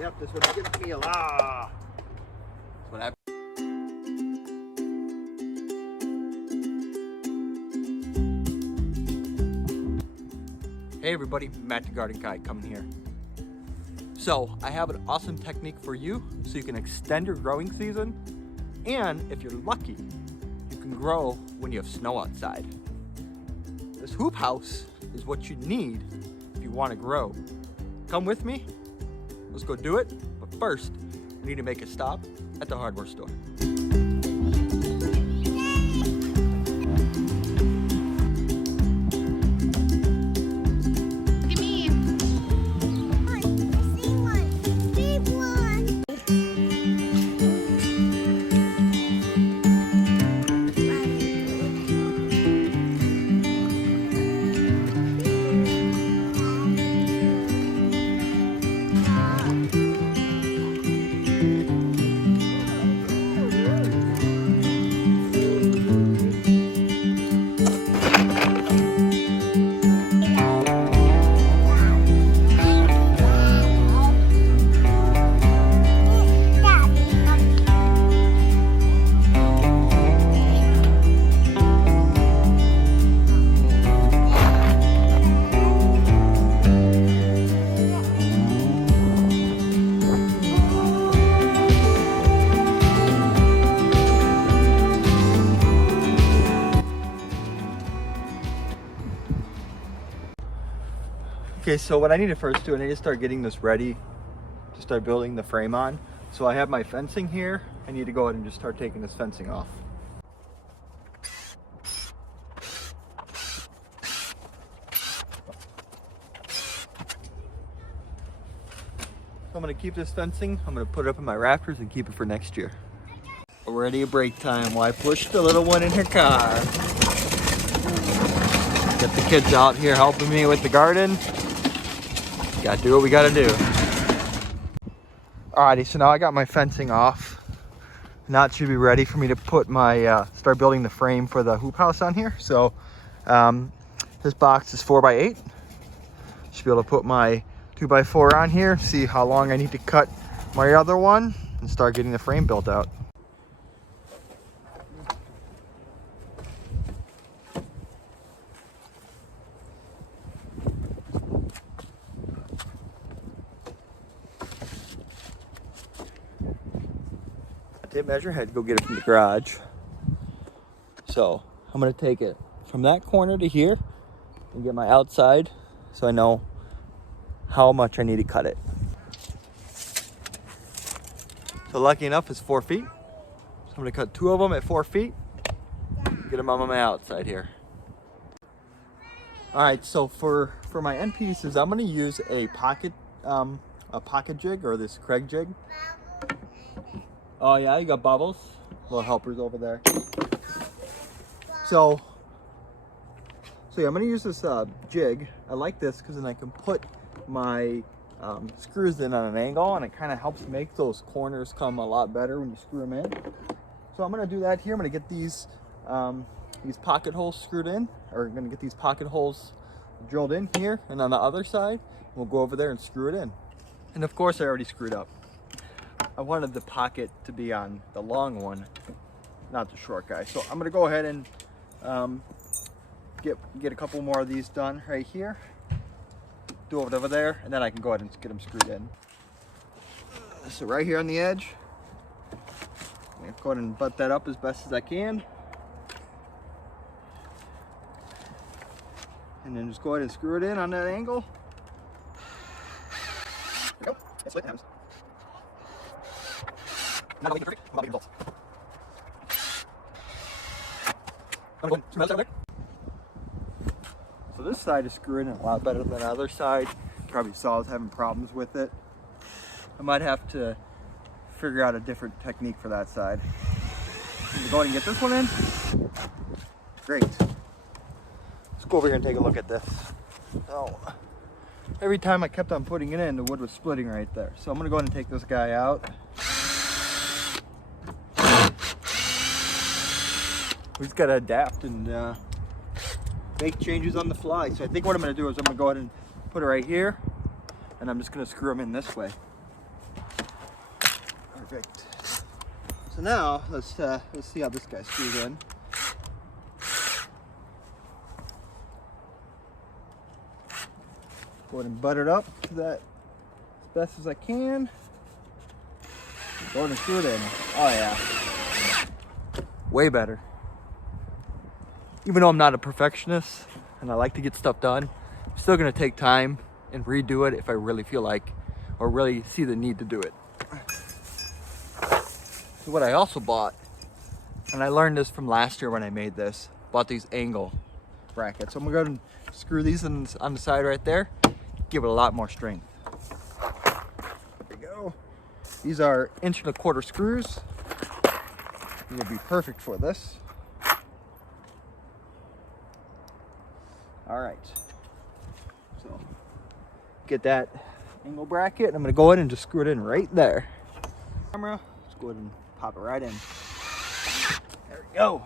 Yep, this one's giving me a lot. That's what happened. Hey everybody, Matt the Garden Guy coming here. So I have an awesome technique for you so you can extend your growing season, and if you're lucky, you can grow when you have snow outside. This hoop house is what you need if you want to grow. Come with me, let's go do it. But first, we need to make a stop at the hardware store. Okay, so what I need to first do, I need to start getting this ready to start building the frame on. So I have my fencing here. I need to go ahead and just start taking this fencing off. So I'm gonna keep this fencing. I'm gonna put it up in my rafters and keep it for next year. Already a break time. Well, I pushed the little one in her car. Get the kids out here helping me with the garden. Gotta do what we gotta do. Alrighty, so now I got my fencing off. Now it should be ready for me to put my, start building the frame for the hoop house on here. So this box is 4x8. Should be able to put my 2x4 on here, see how long I need to cut my other one, and start getting the frame built out. Tape measure, had to go get it from the garage. So I'm gonna take it from that corner to here and get my outside so I know how much I need to cut it. So lucky enough it's 4 feet. So I'm gonna cut 2 of them at 4 feet, get them on my outside here. All right, so for my end pieces, I'm gonna use a pocket jig, or this Craig jig. Oh yeah, you got bubbles, little helpers over there. So yeah, I'm gonna use this jig. I like this because then I can put my screws in on an angle, and it kind of helps make those corners come a lot better when you screw them in. So I'm gonna do that here. I'm gonna get these pocket holes screwed in, or I'm gonna get these pocket holes drilled in here, and on the other side, we'll go over there and screw it in. And of course, I already screwed up. I wanted the pocket to be on the long one, not the short guy. So I'm gonna go ahead and get a couple more of these done right here. Do it over there, and then I can go ahead and get them screwed in. So right here on the edge, I'm gonna go ahead and butt that up as best as I can. And then just go ahead and screw it in on that angle. There we go. That's what happens. Not making perfect, I'm not making results. I'm going to screw there. So this side is screwing in a lot better than the other side. You probably saw I was having problems with it. I might have to figure out a different technique for that side. Go ahead and get this one in. Great. Let's go over here and take a look at this. So every time I kept on putting it in, the wood was splitting right there. So I'm gonna go ahead and take this guy out. We just gotta adapt and make changes on the fly. So I think what I'm gonna do is I'm gonna go ahead and put it right here, and I'm just gonna screw them in this way. Perfect. So now let's see how this guy screws in. Go ahead and butt it up to that as best as I can. Go ahead and screw it in. Oh yeah. Way better. Even though I'm not a perfectionist and I like to get stuff done, I'm still gonna take time and redo it if I really feel like or really see the need to do it. So what I also bought, and I learned this from last year when I made this, bought these angle brackets. So I'm gonna go and screw these on the side right there, give it a lot more strength. There we go. These are 1¼ inch screws. These will be perfect for this. All right. So get that angle bracket, and I'm gonna go ahead and just screw it in right there. Camera, let's go ahead and pop it right in. There we go.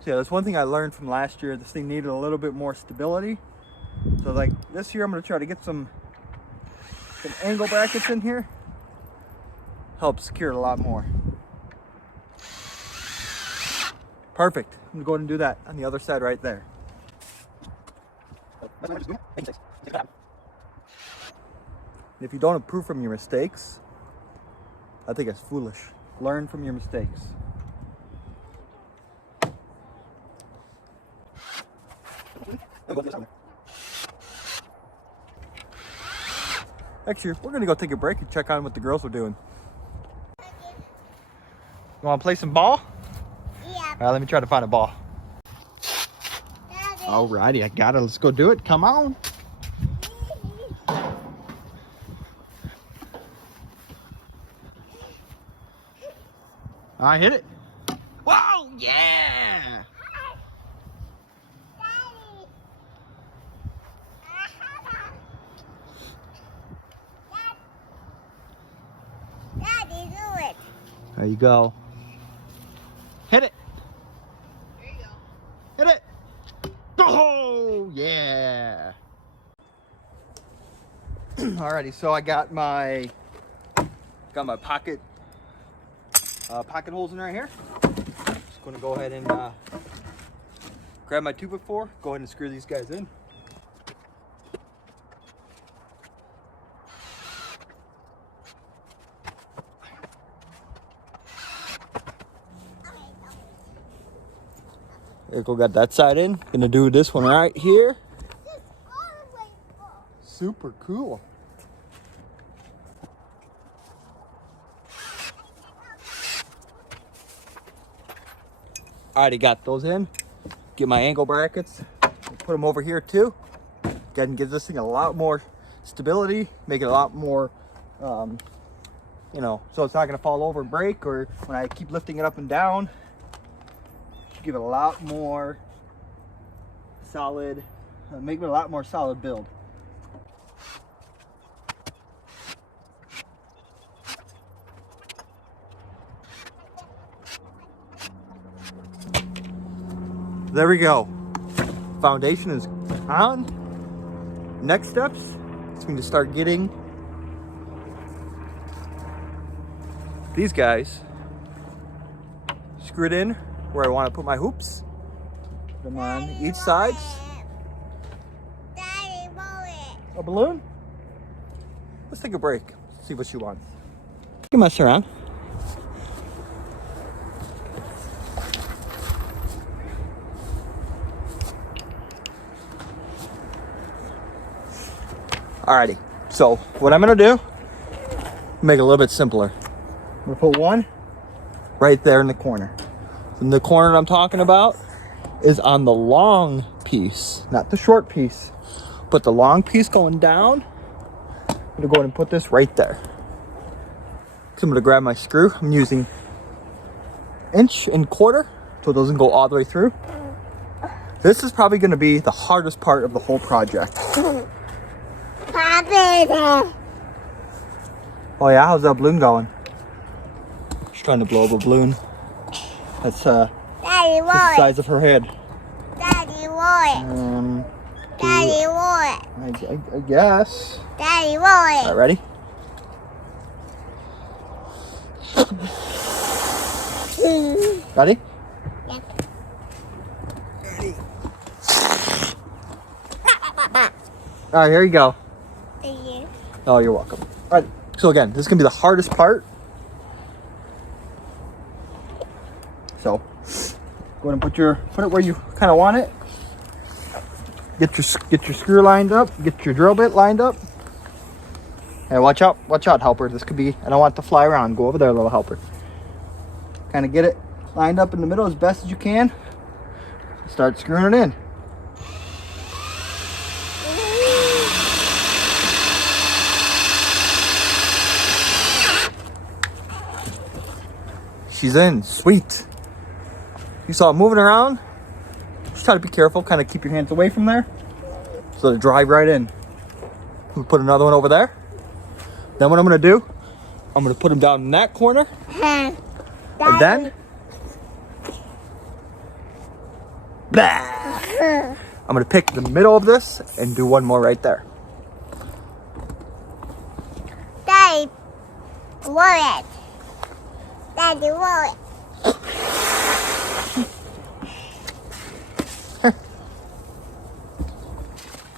So yeah, that's one thing I learned from last year. This thing needed a little bit more stability. So like this year, I'm gonna try to get some angle brackets in here. Help secure it a lot more. Perfect. I'm gonna go ahead and do that on the other side right there. If you don't improve from your mistakes, I think it's foolish. Learn from your mistakes. Actually, we're gonna go take a break and check on what the girls are doing. You wanna play some ball? All right, let me try to find a ball. Alrighty, I got it. Let's go do it. Come on. I hit it. Whoa, yeah. Daddy, do it. There you go. Hit it. There you Hit go. it. Oh, yeah. Alrighty, so I got my pocket holes in right here. Just gonna go ahead and grab my 2x4, go ahead and screw these guys in. There we go, got that side in. Gonna do this one right here. Super cool. Alrighty, got those in. Get my angle brackets. Put them over here too. Go ahead and give this thing a lot more stability. Make it a lot more, you know, so it's not gonna fall over and break, or when I keep lifting it up and down. Give it a lot more solid, make it a lot more solid build. There we go. Foundation is on. Next steps is going to start getting these guys screwed in where I want to put my hoops. Put them on each side. Daddy, A balloon? Let's take a break. See what she wants. You can mess around. Alrighty, so what I'm gonna do, make it a little bit simpler. I'm gonna put one right there in the corner. And the corner I'm talking about is on the long piece, not the short piece, but the long piece going down. I'm gonna go ahead and put this right there. So I'm gonna grab my screw. I'm using 1¼ inch, so it doesn't go all the way through. This is probably gonna be the hardest part of the whole project. Oh yeah, how's that balloon going? She's trying to blow up a balloon. That's Daddy, the size of her head. Daddy, boy. Daddy, roll it. I guess. Daddy, roll All right, it. ready? Ready? Yes. Ready. All right, here you go. Thank you. Oh, you're welcome. All right, so again, this is gonna be the hardest part. So, go ahead and put it where you kind of want it. Get your screw lined up. Get your drill bit lined up. Hey, watch out, helper. This could be. I don't want it to fly around. Go over there, little helper. Kind of get it lined up in the middle as best as you can. Start screwing it in. She's in. Sweet. You saw it moving around. Just try to be careful. Kind of keep your hands away from there. So to drive right in. We'll put another one over there. Then what I'm going to do, I'm going to put them down in that corner. And then, I'm going to pick the middle of this and do one more right there. Daddy, roll it. Daddy, roll it.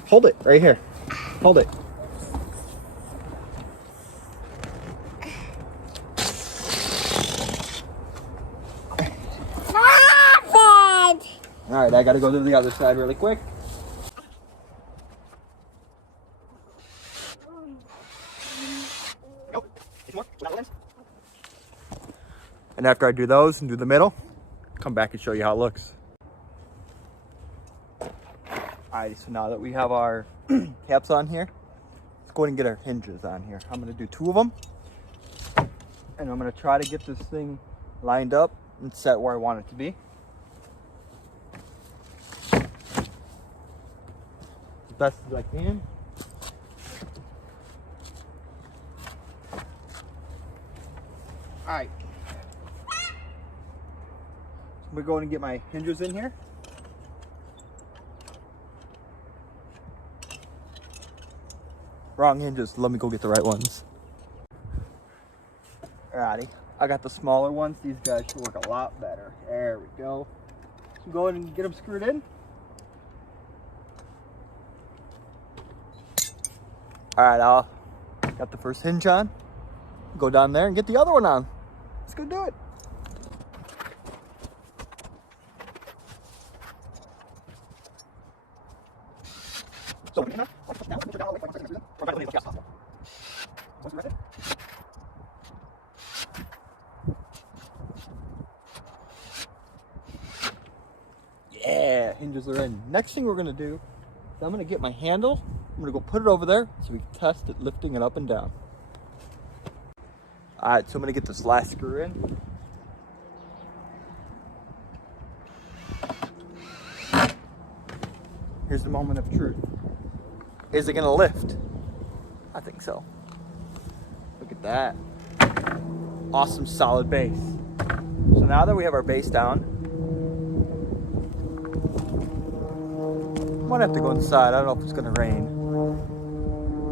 Hold it right here. Hold it. All right, I got to go to the other side really quick. And after I do those and do the middle, come back and show you how it looks. All right, so now that we have our caps on here, let's go ahead and get our hinges on here. I'm going to do 2 of them. And I'm going to try to get this thing lined up and set where I want it to be. As best as I can. All right. I'm going to go ahead and get my hinges in here. Wrong hinges. Let me go get the right ones. Alrighty. I got the smaller ones. These guys should work a lot better. There we go. So go ahead and get them screwed in. Alright, I'll got the first hinge on. Go down there and get the other one on. Let's go do it. Yeah, hinges are in. Next thing we're gonna do is I'm gonna get my handle. I'm gonna go put it over there so we can test it lifting it up and down. All right, so I'm gonna get this last screw in. Here's the moment of truth. Is it gonna lift? I think so. Look at that. Awesome solid base. So now that we have our base down, might have to go inside. I don't know if it's gonna rain.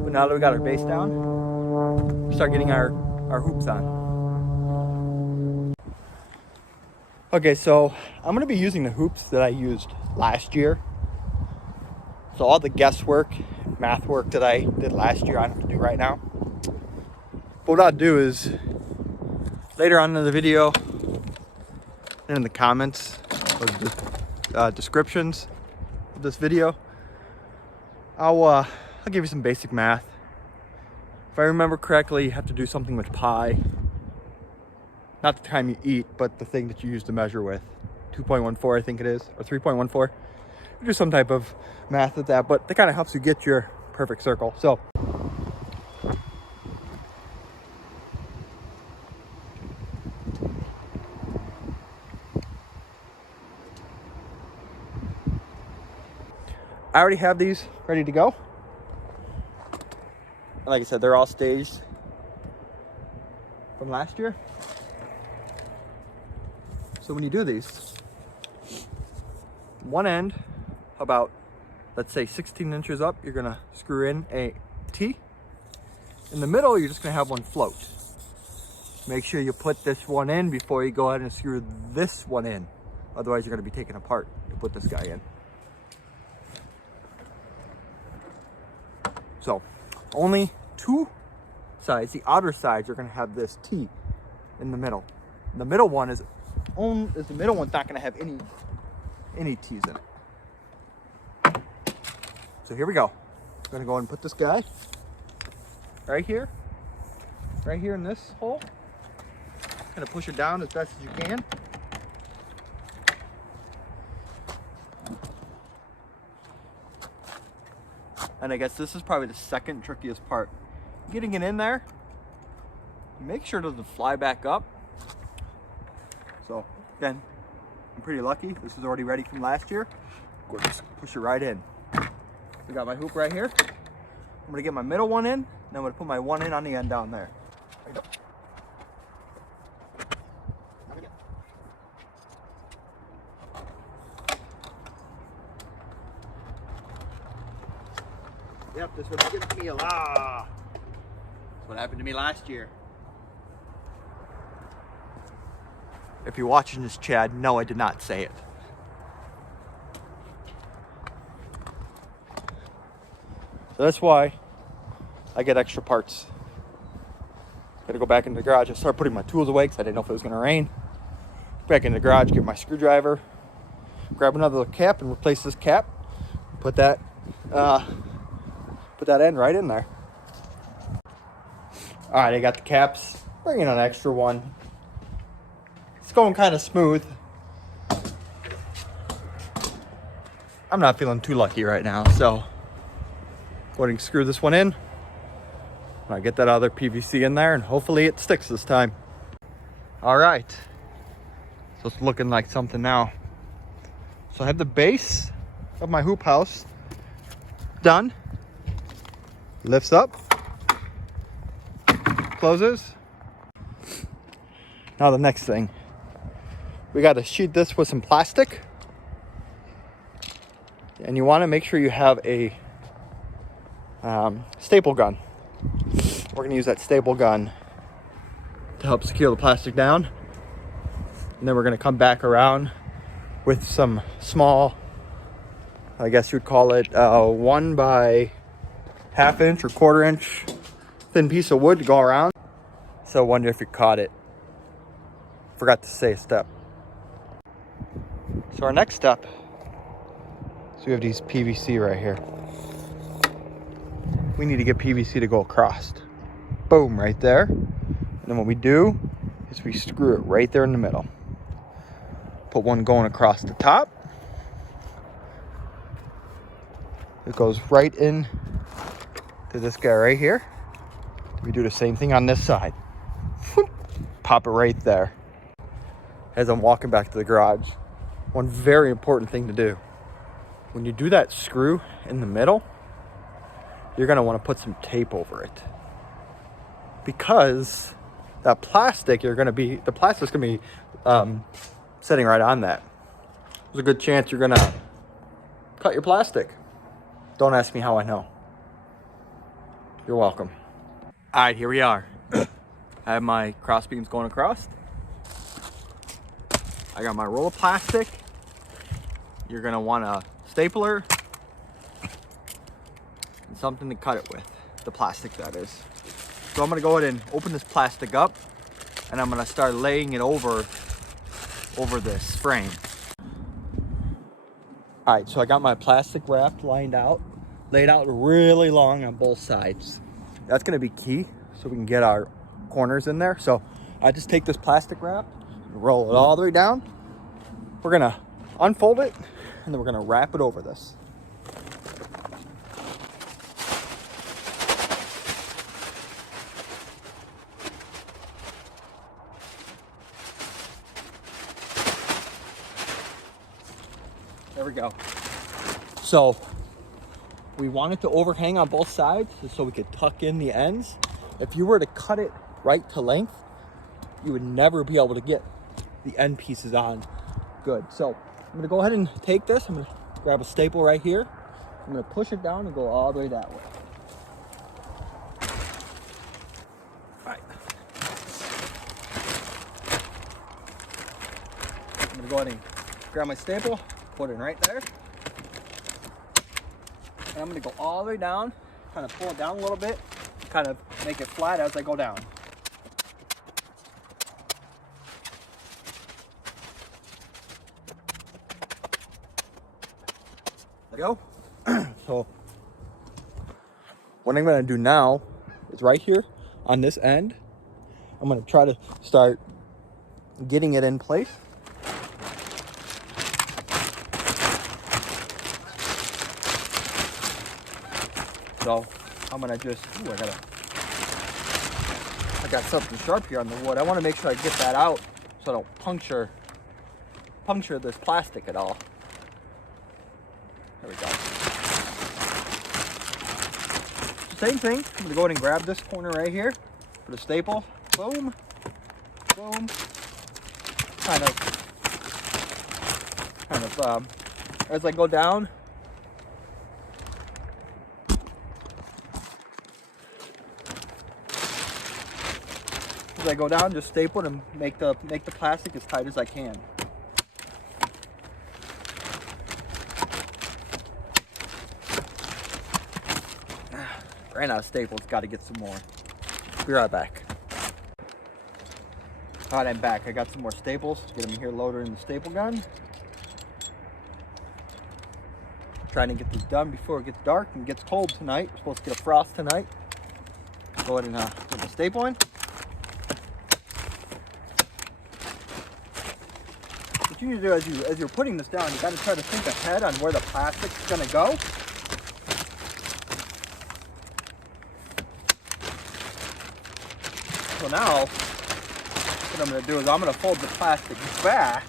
But now that we got our base down, start getting our hoops on. Okay, so I'm gonna be using the hoops that I used last year. So all the guesswork, math work that I did last year, I don't have to do right now. But what I'll do is later on in the video and in the comments or the descriptions of this video, I'll give you some basic math. If I remember correctly, you have to do something with pi. Not the time you eat, but the thing that you use to measure with. 2.14, I think it is, or 3.14. Do some type of math with that, but that kind of helps you get your perfect circle. So I already have these ready to go. Like I said, they're all staged from last year. So when you do these, one end about let's say 16 inches up, you're gonna screw in a T. In the middle, you're just gonna have one float. Make sure you put this one in before you go ahead and screw this one in. Otherwise, you're gonna be taking apart to put this guy in. So, only two sides, the outer sides, are gonna have this T in the middle. The middle one is the middle one's not gonna have any T's in it. So here we go. I'm gonna go ahead and put this guy right here in this hole. Gonna push it down as best as you can. And I guess this is probably the second trickiest part. Getting it in there, make sure it doesn't fly back up. So again, I'm pretty lucky. This is already ready from last year. Go just push it right in. I got my hoop right here. I'm gonna get my middle one in, and I'm gonna put my one in on the end down there. There we go. Yep, this one's giving me a lot. That's what happened to me last year. If you're watching this, Chad, no, I did not say it. So that's why I get extra parts. Gotta go back in the garage and start putting my tools away because I didn't know if it was gonna rain. Back in the garage, get my screwdriver, grab another cap and replace this cap. Put that end right in there. All right, I got the caps. Bring in an extra one. It's going kind of smooth. I'm not feeling too lucky right now, so go ahead and screw this one in. I get that other PVC in there, and hopefully it sticks this time. All right, so it's looking like something now. So I have the base of my hoop house done. Lifts up, closes. Now the next thing, we got to sheet this with some plastic, and you want to make sure you have a staple gun. We're going to use that staple gun to help secure the plastic down, and then we're going to come back around with some small, I guess you'd call it 1 by 1/2 inch or 1/4 inch thin piece of wood to go around. So I wonder if you caught it. Forgot to say a step. So our next step, so we have these PVC right here. We need to get PVC to go across. Boom, right there. And then what we do is we screw it right there in the middle. Put one going across the top. It goes right in to this guy right here. We do the same thing on this side. Whoop, pop it right there. As I'm walking back to the garage, one very important thing to do. When you do that screw in the middle, you're gonna wanna put some tape over it. Because that plastic, the plastic's gonna be sitting right on that. There's a good chance you're gonna cut your plastic. Don't ask me how I know. You're welcome. All right, here we are. I have my cross beams going across. I got my roll of plastic. You're gonna want a stapler and something to cut it with, the plastic that is. So I'm gonna go ahead and open this plastic up, and I'm gonna start laying it over this frame. All right, so I got my plastic wrap laid out really long on both sides. That's gonna be key so we can get our corners in there. So I just take this plastic wrap, roll it all the way down. We're gonna unfold it, and then we're gonna wrap it over this. There we go. So we want it to overhang on both sides so we could tuck in the ends. If you were to cut it right to length, you would never be able to get the end pieces on good. So I'm gonna go ahead and take this. I'm gonna grab a staple right here. I'm gonna push it down and go all the way that way. All right. I'm gonna go ahead and grab my staple, put it right there. And I'm gonna go all the way down, kind of pull it down a little bit, kind of make it flat as I go down. There you go. So what I'm gonna do now is right here on this end, I'm gonna try to start getting it in place. So I'm gonna just, ooh, I got something sharp here on the wood. I wanna make sure I get that out so I don't puncture this plastic at all. There we go. Same thing, I'm gonna go ahead and grab this corner right here, put a staple, boom, boom, kind of, as I go down, just staple it and make the plastic as tight as I can. Ran out of staples, got to get some more. Be right back. All right, I'm back. I got some more staples. Get them here loaded in the staple gun. Trying to get this done before it gets dark and gets cold tonight. We're supposed to get a frost tonight. Go ahead and put the staple in. What you need to do as you're putting this down, you got to try to think ahead on where the plastic's going to go. So now, what I'm going to do is I'm going to fold the plastic back.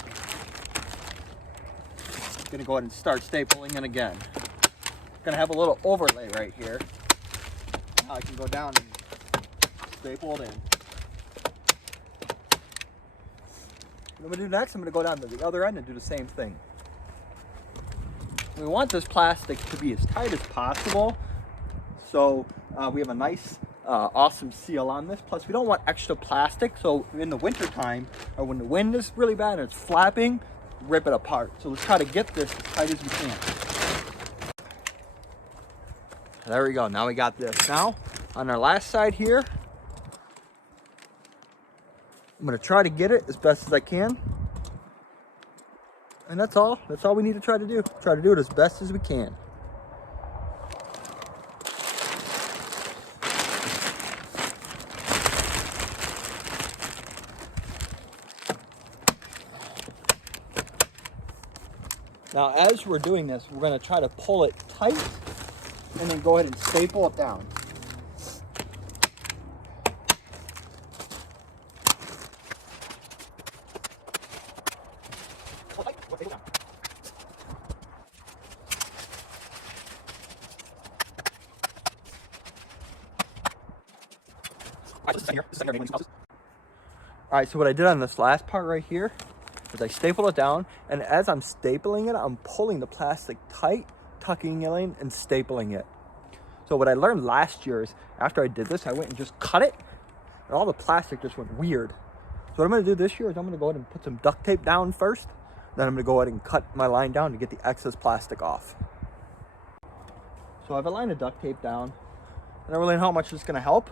I'm going to go ahead and start stapling it again. I'm going to have a little overlay right here. Now I can go down and staple it in. What I'm going to do next, I'm going to go down to the other end and do the same thing. We want this plastic to be as tight as possible, so we have a nice awesome seal on this. Plus we don't want extra plastic, so in the winter time or when the wind is really bad and it's flapping, rip it apart. So let's try to get this as tight as we can. There we go. Now we got this. Now on our last side here, I'm going to try to get it as best as I can. And that's all we need to try to do. Try to do it as best as we can. Now, as we're doing this, we're going to try to pull it tight and then go ahead and staple it down. All right, so what I did on this last part right here is I stapled it down, and as I'm stapling it, I'm pulling the plastic tight, tucking it in, and stapling it. So what I learned last year is after I did this, I went and just cut it, and all the plastic just went weird. So what I'm going to do this year is I'm going to go ahead and put some duct tape down first, then I'm going to go ahead and cut my line down to get the excess plastic off. So I have a line of duct tape down. I don't really know how much it's going to help.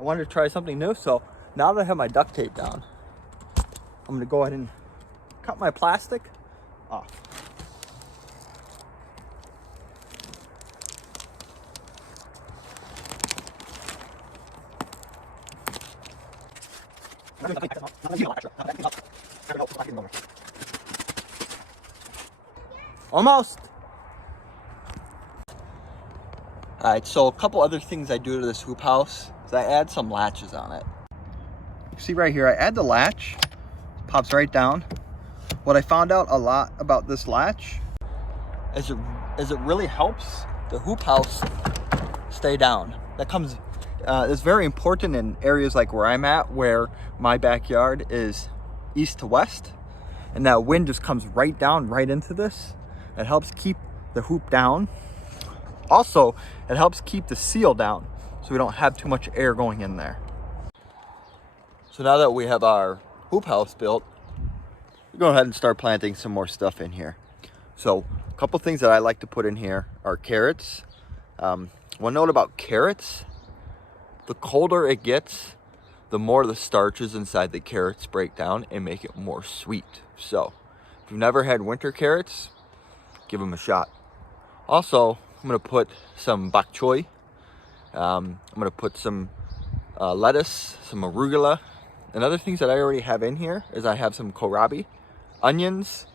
I wanted to try something new, so now that I have my duct tape down, I'm going to go ahead and cut my plastic off. Almost. All right, so a couple other things I do to this hoop house is I add some latches on it. See right here, I add the latch, pops right down. What I found out a lot about this latch is it really helps the hoop house stay down. That comes is very important in areas like where I'm at, where my backyard is east to west, and that wind just comes right down right into this. It helps keep the hoop down. Also, it helps keep the seal down so we don't have too much air going in there. So now that we have our hoop house built, we'll go ahead and start planting some more stuff in here. So a couple things that I like to put in here are carrots. One note about carrots, the colder it gets, the more the starches inside the carrots break down and make it more sweet. So if you've never had winter carrots, give them a shot. Also, I'm gonna put some bok choy. I'm gonna put some lettuce, some arugula, and other things that I already have in here is I have some kohlrabi, onions.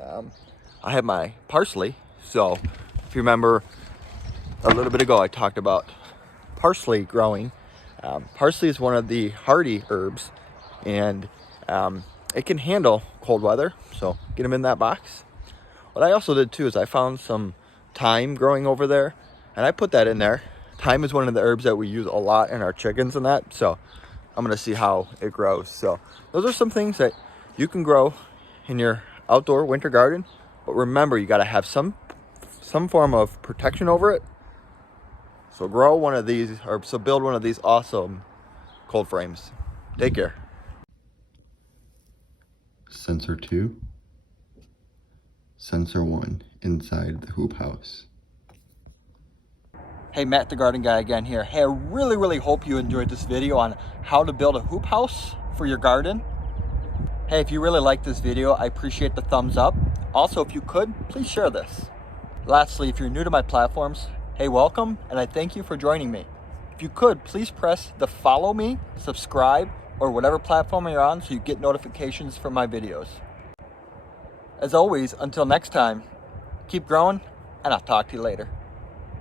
I have my parsley. So if you remember a little bit ago, I talked about parsley growing. Parsley is one of the hardy herbs, and it can handle cold weather. So get them in that box. What I also did too is I found some thyme growing over there, and I put that in there. Thyme is one of the herbs that we use a lot in our chickens and that, so I'm gonna see how it grows. So those are some things that you can grow in your outdoor winter garden, but remember, you gotta have some form of protection over it. So grow one of these, or so build one of these awesome cold frames. Take care. Sensor 2, Sensor 1 inside the hoop house. Hey, Matt the Garden Guy again here. Hey, I really hope you enjoyed this video on how to build a hoop house for your garden. Hey, if you really like this video, I appreciate the thumbs up. Also, if you could, please share this. Lastly, if you're new to my platforms, hey, welcome, and I thank you for joining me. If you could, please press the follow me, subscribe, or whatever platform you're on so you get notifications from my videos. As always, until next time, keep growing, and I'll talk to you later.